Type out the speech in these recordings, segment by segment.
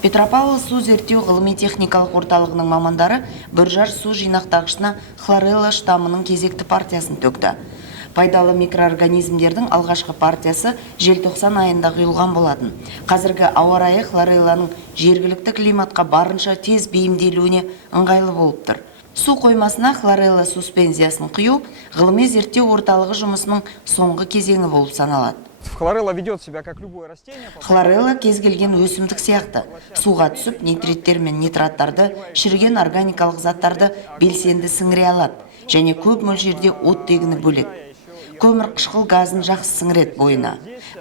Петропавл су зерттеу ғылыми-техникалық орталығының мамандары Бүржар су жинақтағышына хлорелла штаммының кезекті партиясын төкті. Пайдалы микроорганизмдердің алғашқы партиясы желтоқсан айында құйылған болатын. Қазіргі ауа райы хлорелланың жергілікті климатқа барынша тез бейімделуіне ыңғайлы болып тұр. Су қоймасына хлорелла суспензиясын құю ғылыми зерттеу орталығы жұмысының соңғы кезеңі болып саналады. Хлорелла ведет себя как любое растение. Хлорелла кез келген өсімдік сияқты суға түсіп нитриттер мен нитраттарды, шіріген органикалық заттарды белсенді сіңіре алады және көп мөлшерде оттегіні бөледі. Көмір қышқыл газын жақсы сіңіреді бойына.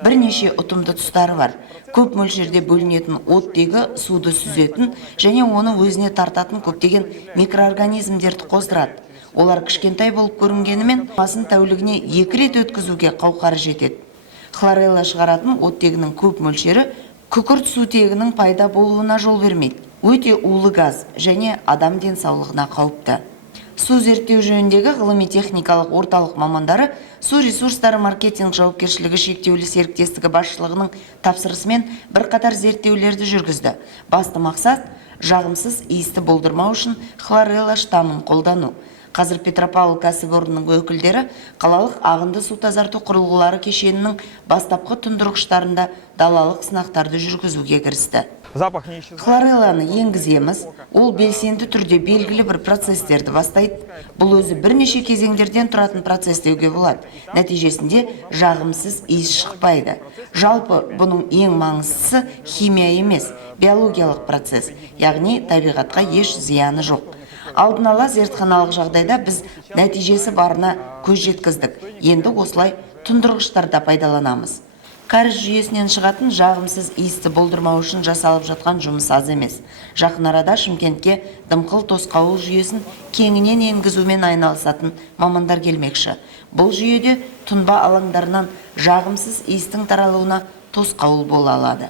Бірнеше ұтымды тұстары бар. Көп мөлшерде бөлінетін оттегі суды сүзетін және оны өзіне тартатын көптеген микроорганизмдерді қоздырады. Олар кішкентай болып көрінгенімен масын тәулігіне 2 рет өткізуге қауқары жетеді. Хлорелла шығаратын оттегінің көп мөлшері күкірт сутегінің пайда болуына жол бермейді. Өте улы газ және адам денсаулығына қауіпті. Су зерттеу жөніндегі ғылыми-техникалық орталық мамандары су ресурстары маркетинг жауапкершілігі шектеулі серіктестігі басшылығының тапсырысымен бірқатар зерттеулерді жүргізді. Басты мақсат жағымсыз иісті болдырмау үшін хлорелла штаммын қолдану. Қазір Петропавл кәсіпорнының өкілдері қалалық ағынды су тазарту құрылғылары кешенінің бастапқы тұндырғыштарында далалық сынақтарды жүргізуге кірісті. Хлорелланы енгіземіз, ол белсенді түрде белгілі бір процестерді бастайды. Бұл өзі бірнеше кезеңдерден тұратын процесс деуге болады. Нәтижесінде жағымсыз иіс шықпайды. Жалпы бұның ең маңыздысы химия емес, биологиялық процесс, яғни табиғатқа еш зияны жоқ. Алдын ала зертханалық жағдайда біз нәтижесі барына көз жеткіздік. Енді осылай тұндырғыштарда пайдаланамыз. Кәріз жүйесінен шығатын жағымсыз иісті болдырмау үшін жасалып жатқан жұмыс аз емес. Жақын арада Шымкентке дымқыл тосқауыл жүйесін кеңінен енгізумен айналысатын мамандар келмекші. Бұл жүйеде тұнба алаңдарынан жағымсыз иістің таралуына тосқауыл бола алады.